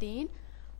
3,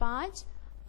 5,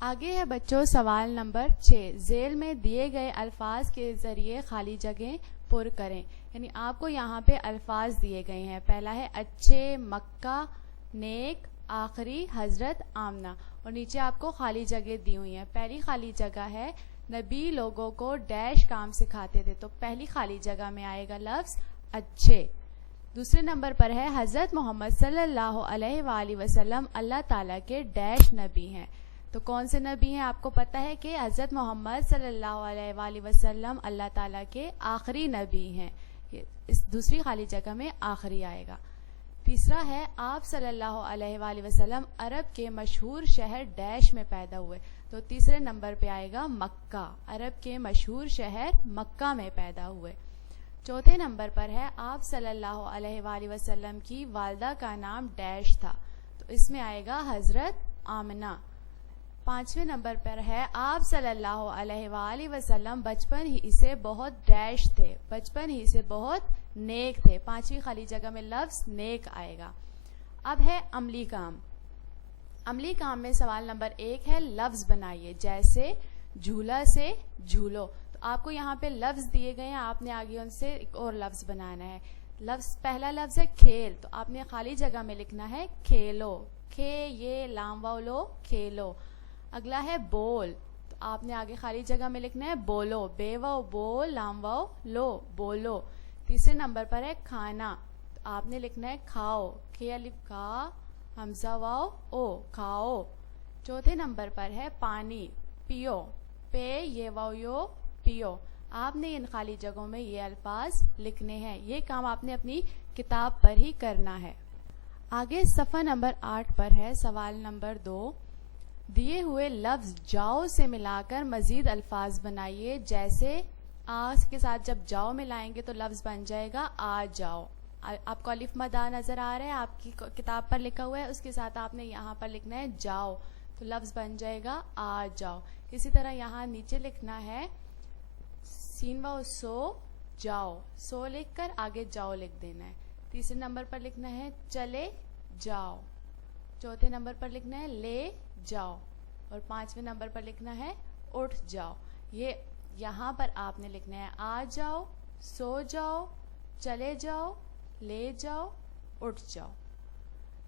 آگے ہے بچوں سوال نمبر 6. ذیل میں دیے گئے الفاظ کے ذریعے خالی جگہیں پر کریں. یعنی آپ کو یہاں پہ الفاظ دیے گئے ہیں. پہلا ہے اچھے، مکہ، نیک، آخری، حضرت آمنہ، اور نیچے آپ کو خالی جگہ دی ہوئی ہیں. پہلی خالی جگہ ہے نبی لوگوں کو ڈیش کام سکھاتے تھے، تو پہلی خالی جگہ میں آئے گا لفظ اچھے. دوسرے نمبر پر ہے حضرت محمد صلی اللہ علیہ وآلہ وسلم اللہ تعالیٰ کے ڈیش نبی ہیں. تو کون سے نبی ہیں؟ آپ کو پتہ ہے کہ حضرت محمد صلی اللہ علیہ وآلہ وسلم اللہ تعالیٰ کے آخری نبی ہیں. اس دوسری خالی جگہ میں آخری آئے گا. تیسرا ہے آپ صلی اللہ علیہ وآلہ وسلم عرب کے مشہور شہر ڈیش میں پیدا ہوئے. تو تیسرے نمبر پہ آئے گا مکہ. عرب کے مشہور شہر مکہ میں پیدا ہوئے. چوتھے نمبر پر ہے آپ صلی اللہ علیہ وآلہ وسلم کی والدہ کا نام ڈیش تھا. تو اس میں آئے گا حضرت آمنہ. پانچویں نمبر پر ہے آپ صلی اللہ علیہ وآلہ وسلم بچپن ہی سے بہت ڈیش تھے، بچپن ہی سے بہت نیک تھے. پانچویں خالی جگہ میں لفظ نیک آئے گا. اب ہے عملی کام. عملی کام میں سوال نمبر 1 ہے لفظ بنائیے. جیسے جھولا سے جھولو. تو آپ کو یہاں پہ لفظ دیے گئے ہیں، آپ نے آگے ان سے ایک اور لفظ بنانا ہے. پہلا لفظ ہے کھیل. تو آپ نے خالی جگہ میں لکھنا ہے کھیلو. کھے یہ لام واو لو کھیلو. اگلا ہے بول. تو آپ نے آگے خالی جگہ میں لکھنا ہے بولو. بے واو بول لام واو لو بولو. تیسرے نمبر پر ہے کھانا. تو آپ نے لکھنا ہے کھاؤ. کھے الف کھا حمزہ واو او کھاؤ. چوتھے نمبر پر ہے پانی. پیو. پے یہ واو یو پیو. آپ نے ان خالی جگہوں میں یہ الفاظ لکھنے ہیں. یہ کام آپ نے اپنی کتاب پر ہی کرنا ہے. آگے صفحہ نمبر 8 پر ہے سوال نمبر 2. دیے ہوئے لفظ جاؤ سے ملا کر مزید الفاظ بنائیے. جیسے آج کے ساتھ جب جاؤ ملائیں گے تو لفظ بن جائے گا آ جاؤ. آپ کو الف مد آ نظر آ رہا ہے، آپ کی کتاب پر لکھا ہوا ہے، اس کے ساتھ آپ نے یہاں پر لکھنا ہے جاؤ. تو لفظ بن جائے گا آ جاؤ. اسی طرح یہاں نیچے لکھنا ہے سین واو سو جاؤ. سو لکھ کر آگے جاؤ لکھ دینا ہے. تیسرے نمبر پر لکھنا ہے چلے جاؤ. چوتھے نمبر پر لکھنا ہے لے جاؤ. اور پانچویں نمبر پر لکھنا ہے اٹھ جاؤ. یہ یہاں پر آپ نے لکھنا ہے آ جاؤ، سو جاؤ، چلے جاؤ، لے جاؤ، اٹھ جاؤ.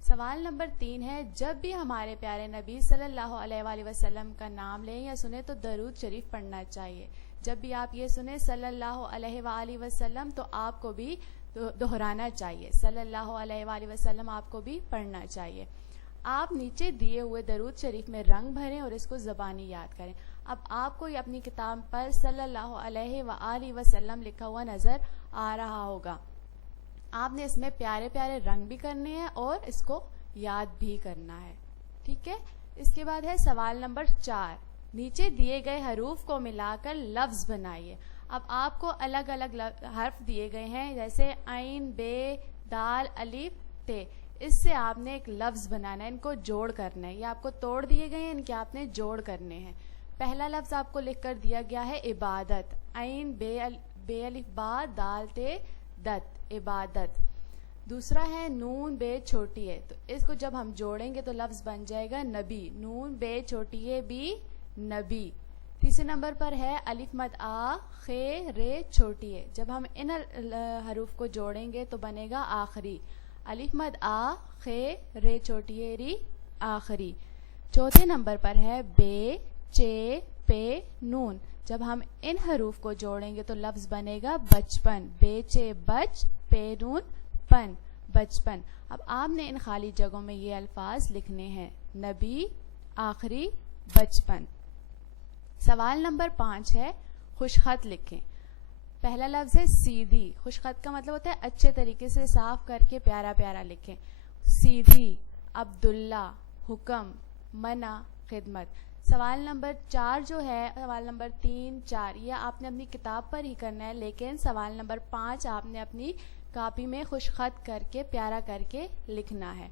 سوال نمبر 3 ہے جب بھی ہمارے پیارے نبی صلی اللہ علیہ وآلہ وسلم کا نام لیں یا سنیں تو درود شریف پڑھنا چاہیے. جب بھی آپ یہ سنیں صلی اللہ علیہ وآلہ وسلم تو آپ کو بھی دہرانا چاہیے. صلی اللہ علیہ وآلہ وسلم آپ کو بھی پڑھنا چاہیے. آپ نیچے دیے ہوئے درود شریف میں رنگ بھریں اور اس کو زبانی یاد کریں. اب آپ کو اپنی کتاب پر صلی اللہ علیہ وآلہ وسلم لکھا ہوا نظر آ رہا ہوگا. آپ نے اس میں پیارے پیارے رنگ بھی کرنے ہیں اور اس کو یاد بھی کرنا ہے. ٹھیک ہے. اس کے بعد ہے سوال نمبر 4. نیچے دیے گئے حروف کو ملا کر لفظ بنائیے. اب آپ کو الگ الگ حرف دیے گئے ہیں جیسے عین، بے، دال، الف، تے. اس سے آپ نے ایک لفظ بنانا ہے، ان کو جوڑ کرنا ہے. یہ آپ کو توڑ دیے گئے ہیں، ان کے آپ نے جوڑ کرنے ہیں. پہلا لفظ آپ کو لکھ کر دیا گیا ہے عبادت. عین بے الف با دال تے دت عبادت. دوسرا ہے نون بے چھوٹی ہے. تو اس کو جب ہم جوڑیں گے تو لفظ بن جائے گا نبی. نون بے چھوٹی ہے بی نبی. تیسرے نمبر پر ہے الف مد آ خے رے چھوٹی ہے. جب ہم ان حروف کو جوڑیں گے تو بنے گا آخری. الف مد آ خے رے چھوٹی ہے ری آخری. چوتھے نمبر پر ہے بے چے پے نون. جب ہم ان حروف کو جوڑیں گے تو لفظ بنے گا بچپن. بے چے بچ پے نون پن بچپن. اب آپ نے ان خالی جگہوں میں یہ الفاظ لکھنے ہیں نبی، آخری، بچپن. سوال نمبر 5 ہے خوش خط لکھیں. پہلا لفظ ہے سیدھی. خوش خط کا مطلب ہوتا ہے اچھے طریقے سے صاف کر کے پیارا پیارا لکھیں. سیدھی، عبداللہ، حکم، منع، خدمت. سوال نمبر 4 جو ہے، سوال نمبر 3 4 یہ آپ نے اپنی کتاب پر ہی کرنا ہے، لیکن سوال نمبر 5 آپ نے اپنی کاپی میں خوش خط کر کے پیارا کر کے لکھنا ہے.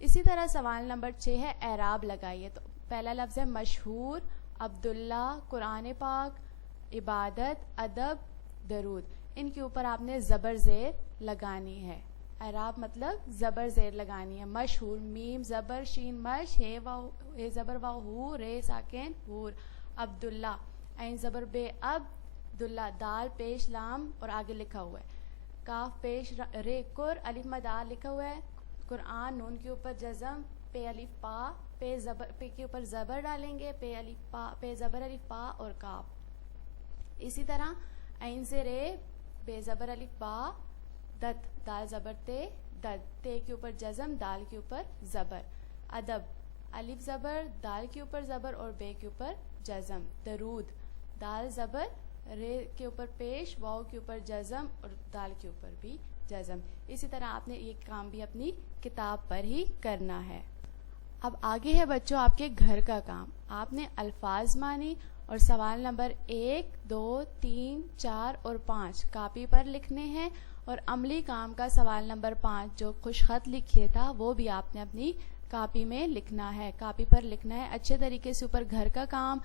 اسی طرح سوال نمبر 6 ہے اعراب لگائیے. تو پہلا لفظ ہے مشہور، عبداللہ، قرآن پاک، عبادت، ادب، درود. ان کے اوپر آپ نے زبر زیر لگانی ہے. اعراب مطلب زبر زیر لگانی ہے. مشہور میم زبر شین مش ہے زبر واو ہو رے ساکن ہور. عبداللہ عین زبر بے عبداللہ دال پیش لام اور آگے لکھا ہوا ہے. کاف پیش رے کر الف مد آ لکھا ہوا ہے. قرآن نون کے اوپر جزم پہ الف پا پہ زبر پہ کے اوپر زبر ڈالیں گے پہ الف پا پہ زبر الف پا اور کاف. اسی طرح عین سے رے بے زبر الف با دت دال زبر تے دد تے کے اوپر جزم دال کے اوپر زبر. ادب الف زبر دال کے اوپر زبر اور بے کے اوپر جزم. درود دال زبر رے کے اوپر پیش واو کے اوپر جزم اور دال کے اوپر بھی جزم. اسی طرح آپ نے یہ کام بھی اپنی کتاب پر ہی کرنا ہے. اب آگے ہے بچوں آپ کے گھر کا کام. آپ نے الفاظ مانی اور سوال نمبر 1 2 3 4 اور 5 کاپی پر لکھنے ہیں اور عملی کام کا سوال نمبر 5 جو خوش خط لکھیے تھا وہ بھی آپ نے اپنی کاپی میں لکھنا ہے. کاپی پر لکھنا ہے اچھے طریقے سے. اوپر گھر کا کام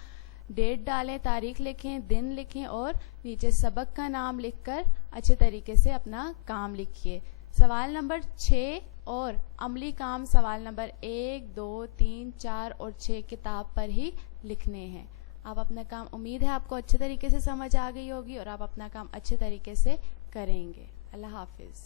ڈیٹ ڈالیں تاریخ لکھیں دن لکھیں اور نیچے سبق کا نام لکھ کر اچھے طریقے سے اپنا کام لکھیے. سوال نمبر 6 اور عملی کام سوال نمبر 1 2 3 4 اور 6 کتاب پر ہی لکھنے ہیں. آپ اپنا کام امید ہے آپ کو اچھے طریقے سے سمجھ آ گئی ہوگی اور آپ اپنا کام اچھے طریقے سے کریں گے. اللہ حافظ.